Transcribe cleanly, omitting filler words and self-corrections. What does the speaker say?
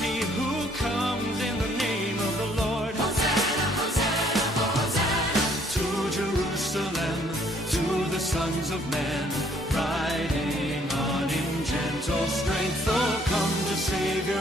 he who comes in the name of the Lord. Hosanna, Hosanna, Hosanna. To Jerusalem, to the sons of men, riding on in gentle strength. Oh, come to Savior